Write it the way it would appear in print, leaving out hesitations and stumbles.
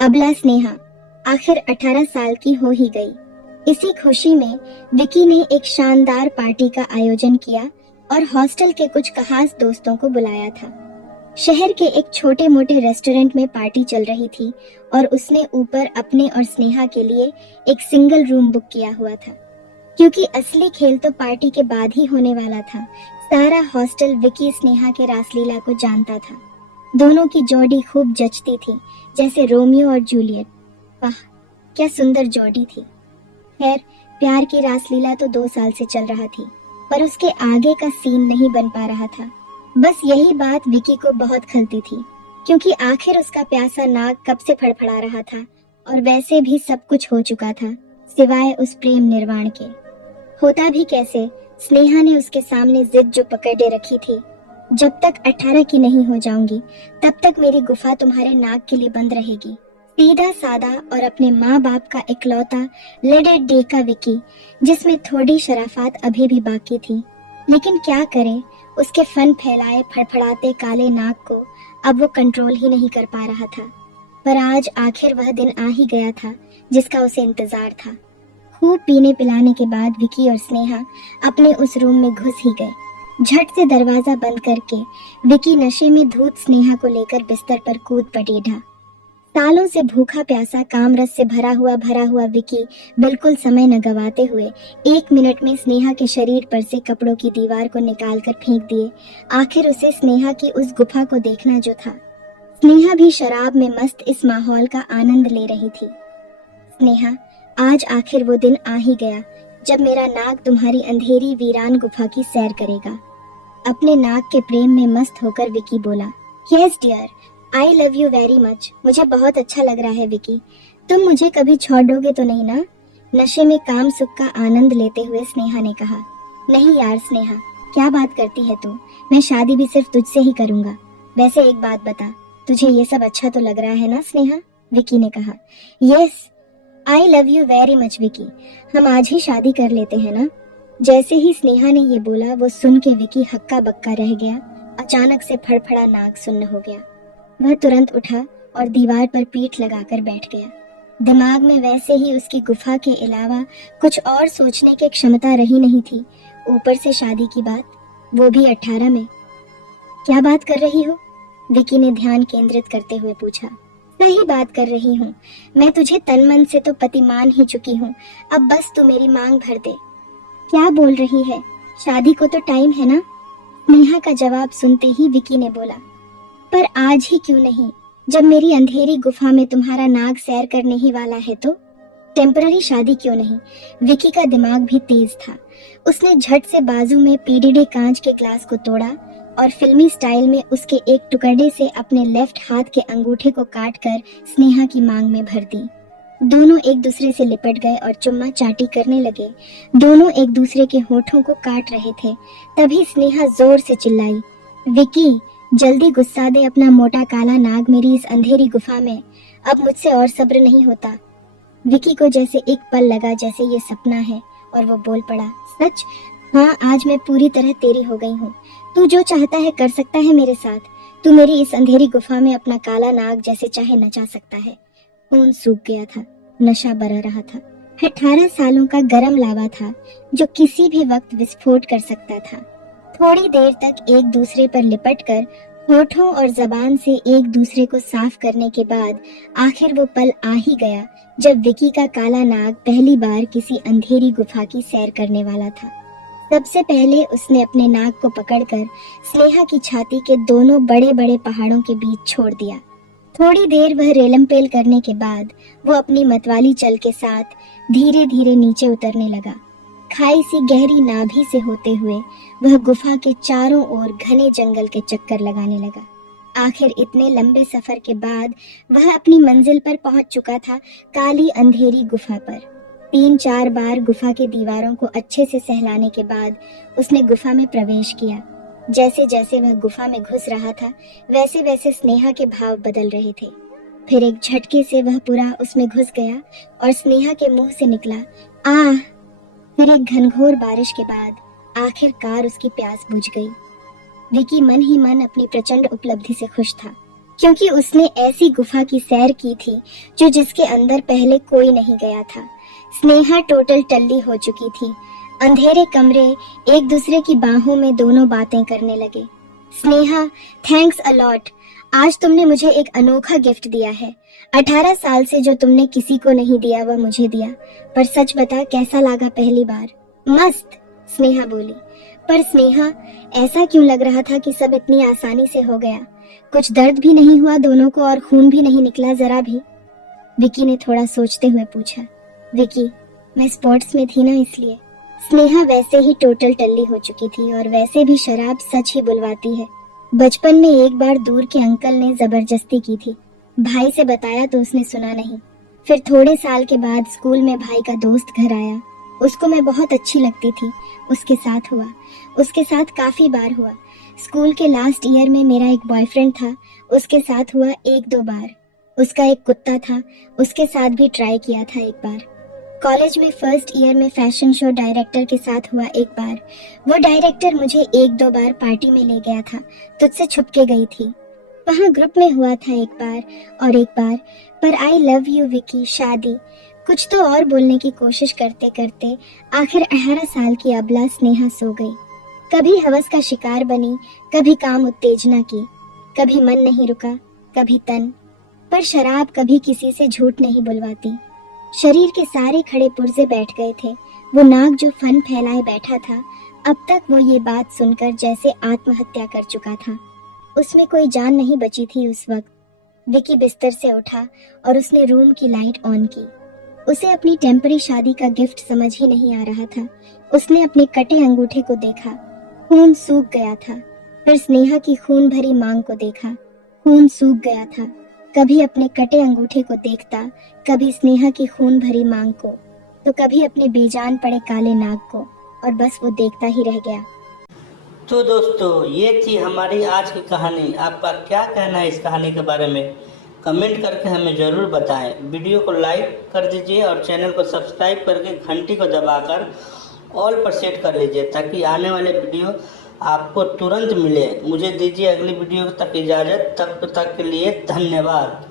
अबला स्नेहा आखिर 18 साल की हो ही गई। इसी खुशी में विकी ने एक शानदार पार्टी का आयोजन किया और हॉस्टल के कुछ खास दोस्तों को बुलाया था। शहर के एक छोटे मोटे रेस्टोरेंट में पार्टी चल रही थी और उसने ऊपर अपने और स्नेहा के लिए एक सिंगल रूम बुक किया हुआ था। क्योंकि असली खेल तो पार्टी के बाद ही होने वाला था, सारा हॉस्टल विकी स्नेहा के रासलीला को जानता था। दोनों की जोड़ी खूब जचती थी, जैसे रोमियो और जूलियट। वाह, क्या सुंदर जोड़ी थी। खैर, प्यार की रासलीला तो 2 साल से चल रहा थी, पर उसके आगे का सीन नहीं बन पा रहा था। बस यही बात विकी को बहुत खलती थी, क्योंकि आखिर उसका प्यासा नाक कब से फड़फड़ा रहा था और वैसे भी सब कुछ हो चुका था, सिवाय उस प्रेम निर्वाण के। होता भी कैसे, स्नेहा ने उसके सामने जिद जो पकड़े रखी थी, जब तक 18 की नहीं हो जाऊंगी तब तक मेरी गुफा तुम्हारे नाक के लिए बंद रहेगी। सीधा सादा और अपने माँ बाप का इकलौता लेडेड डे का विकी, जिसमें थोड़ी शराफत अभी भी बाकी थी। लेकिन क्या करे, उसके फन फैलाए फड़फड़ाते काले नाक को अब वो कंट्रोल ही नहीं कर पा रहा था। पर आज आखिर वह दिन आ ही गया था जिसका उसे इंतजार था। खूब पीने पिलाने के बाद विकी और स्नेहा अपने उस रूम में घुस ही गए। झट से दरवाजा बंद करके विकी नशे में धूत स्नेहा को लेकर बिस्तर पर कूद पड़ेगा। सालों से भूखा प्यासा काम रस से भरा हुआ विकी बिल्कुल समय न गवाते हुए 1 मिनट में स्नेहा के शरीर पर से कपड़ों की दीवार को निकालकर फेंक दिए। आखिर उसे स्नेहा की उस गुफा को देखना जो था। स्नेहा भी शराब में मस्त इस माहौल का आनंद ले रही थी। स्नेहा, आज आखिर वो दिन आ ही गया जब मेरा नाक तुम्हारी अंधेरी वीरान गुफा की सैर करेगा। अपने नाक के प्रेम में मस्त होकर विकी बोला। Yes dear, I love you very much. मुझे बहुत अच्छा लग रहा है विकी। तुम मुझे कभी छोड़ दोगे तो नहीं ना? नशे में काम सुख का आनंद लेते हुए स्नेहा ने कहा। नहीं यार स्नेहा, क्या बात करती है तू? मैं शादी भी सिर्फ तुझसे ही करूंगा। वैसे एक बात बता, तुझे ये सब अच्छा तो लग रहा है ना स्नेहा? विकी ने कहा। Yes, I love you very much Vicky. हम आज ही शादी कर लेते हैं ना? जैसे ही स्नेहा ने ये बोला, वो सुन के विकी हक्का बक्का रह गया। अचानक से फड़फड़ा नाक सुन्न हो गया। वह तुरंत उठा और दीवार पर पीठ लगाकर बैठ गया। दिमाग में वैसे ही उसकी गुफा के अलावा कुछ और सोचने की क्षमता रही नहीं थी। ऊपर से शादी की बात, वो भी 18 में। क्या बात कर रही हो? विकी ने ध्यान केंद्रित करते हुए पूछा। सही बात कर रही हूँ। मैं तुझे तन मन से तो पति मान ही चुकी हूँ। अब बस तू मेरी मांग भर दे। क्या बोल रही है? शादी को तो टाइम है ना? नेहा का जवाब सुनते ही विकी ने बोला। पर आज ही क्यों नहीं, जब मेरी अंधेरी गुफा में तुम्हारा नाग सैर करने ही वाला है तो? टेम्पररी शादी क्यों नहीं? विकी का दिमाग भी तेज था। उसने झट से बाजू में पीडीडी कांच के ग्लास को तोड़ा और फिल्मी स्टाइल में उसके एक टुकड़े से अपने लेफ्ट हाथ के अंगूठे को काटकर स्नेहा की मांग में भर दी। दोनों एक दूसरे से लिपट गए और चुम्मा चाटी करने लगे। दोनों एक दूसरे के होठों को काट रहे थे। तभी स्नेहा जोर से चिल्लाई, विकी, जल्दी गुस्सा दे अपना मोटा काला नाग मेरी इस अंधेरी गुफा में। अब मुझसे और सब्र नहीं होता। विकी को जैसे एक पल लगा जैसे ये सपना है और वो बोल पड़ा, सच? हाँ, आज मैं पूरी तरह तेरी हो गई हूँ। तू जो चाहता है कर सकता है मेरे साथ। तू मेरी इस अंधेरी गुफा में अपना काला नाग जैसे चाहे नचा सकता है। खून सूख गया था, नशा बरह रहा था। 18 सालों का गरम लावा था जो किसी भी वक्त विस्फोट कर सकता था। थोड़ी देर तक एक दूसरे पर लिपटकर होठों और जबान से एक दूसरे को साफ करने के बाद आखिर वो पल आ ही गया जब विकी का काला नाग पहली बार किसी अंधेरी गुफा की सैर करने वाला था। सबसे पहले उसने अपने नाग को पकड़कर स्नेहा की छाती के दोनों बड़े बड़े पहाड़ों के बीच छोड़ दिया। थोड़ी देर वह रेलम पेल करने के बाद वो अपनी मतवाली चल के साथ धीरे धीरे नीचे उतरने लगा। खाई सी गहरी नाभि से होते हुए वह गुफा के चारों ओर घने जंगल के चक्कर लगाने लगा। आखिर इतने लंबे सफर के बाद वह अपनी मंजिल पर पहुंच चुका था, काली अंधेरी गुफा पर। 3-4 बार गुफा के दीवारों को अच्छे से सहलाने के बाद उसने गुफा में प्रवेश किया। जैसे जैसे वह गुफा में घुस रहा था वैसे वैसे स्नेहा के भाव बदल रहे थे। फिर एक झटके से वह पूरा उसमें घुस गया और स्नेहा के मुंह से निकला, आह। फिर एक घनघोर बारिश के बाद आखिरकार उसकी प्यास बुझ गई। विकी मन ही मन अपनी प्रचंड उपलब्धि से खुश था। क्योंकि उसने ऐसी गुफा की सैर की थी जिसके अंदर पहले कोई नहीं गया था। स्नेहा टोटल टल्ली हो चुकी थी। अंधेरे कमरे, एक दूसरे की बाहों में दोनों बातें करने लगे। Sneha, thanks a lot. आज तुमने मुझे एक अनोखा गिफ्ट दिया है। 18 साल से जो तुमने किसी को नहीं दिया वह मुझे दिया। पर सच बता, कैसा लगा पहली बार? मस्त, स्नेहा बोली। पर स्नेहा, ऐसा क्यों लग रहा था कि सब इतनी आसानी से हो गया? कुछ दर्द भी नहीं हुआ दोनों को और खून भी नहीं निकला जरा भी? विकी ने थोड़ा सोचते हुए पूछा। विकी, मैं स्पोर्ट्स में थी ना इसलिए। स्नेहा वैसे ही टोटल टल्ली हो चुकी थी और वैसे भी शराब सच ही बुलवाती है। बचपन में एक बार दूर के अंकल ने जबरदस्ती की थी। भाई से बताया तो उसने सुना नहीं। फिर थोड़े साल के बाद स्कूल में भाई का दोस्त घर आया। उसको मैं बहुत अच्छी लगती थी। उसके साथ हुआ। उसके साथ काफी बार हुआ। स्कूल के लास्ट ईयर में मेरा एक बॉयफ्रेंड था। उसके साथ हुआ 1-2 बार। उसका एक कुत्ता था, उसके साथ भी ट्राई किया था एक बार। कॉलेज में फर्स्ट ईयर में फैशन शो डायरेक्टर के साथ हुआ एक बार। वो डायरेक्टर मुझे 1-2 बार पार्टी में ले गया था, तुझसे छुप के गई थी। वहाँ ग्रुप में हुआ था एक बार और एक बार। पर आई लव यू विकी, शादी, कुछ तो और बोलने की कोशिश करते करते आखिर 18 साल की अबला स्नेहा सो गई। कभी हवस का शिकार बनी, कभी काम उत्तेजना की, कभी मन नहीं रुका, कभी तन। पर शराब कभी किसी से झूठ नहीं बुलवाती। शरीर के सारे खड़े पुर्जे बैठ गए थे। वो नाग जो फन फैलाए बैठा था, अब तक वो ये बात सुनकर जैसे आत्महत्या कर चुका था। उसमें कोई जान नहीं बची थी उस वक्त। विकी बिस्तर से उठा और उसने रूम की लाइट ऑन की। उसे अपनी टेम्पररी शादी का गिफ्ट समझ ही नहीं आ रहा था। उसने अपने कटे अंगूठे को देखा, खून सूख गया था। फिर स्नेहा की खून भरी मांग को देखा, खून सूख गया था। कभी अपने कटे अंगूठे को देखता, कभी स्नेहा की खून भरी मांग को, तो कभी अपने बेजान पड़े काले नाग को, और बस वो देखता ही रह गया। तो दोस्तों, ये थी हमारी आज की कहानी। आपका क्या कहना है इस कहानी के बारे में? कमेंट करके हमें ज़रूर बताएं। वीडियो को लाइक कर दीजिए और चैनल को सब्सक्राइब करके घंटी को दबाकर ऑल पर सेट कर लीजिए ताकि आने वाले वीडियो आपको तुरंत मिले। मुझे दीजिए अगली वीडियो तक इजाज़त। तब तक के लिए धन्यवाद।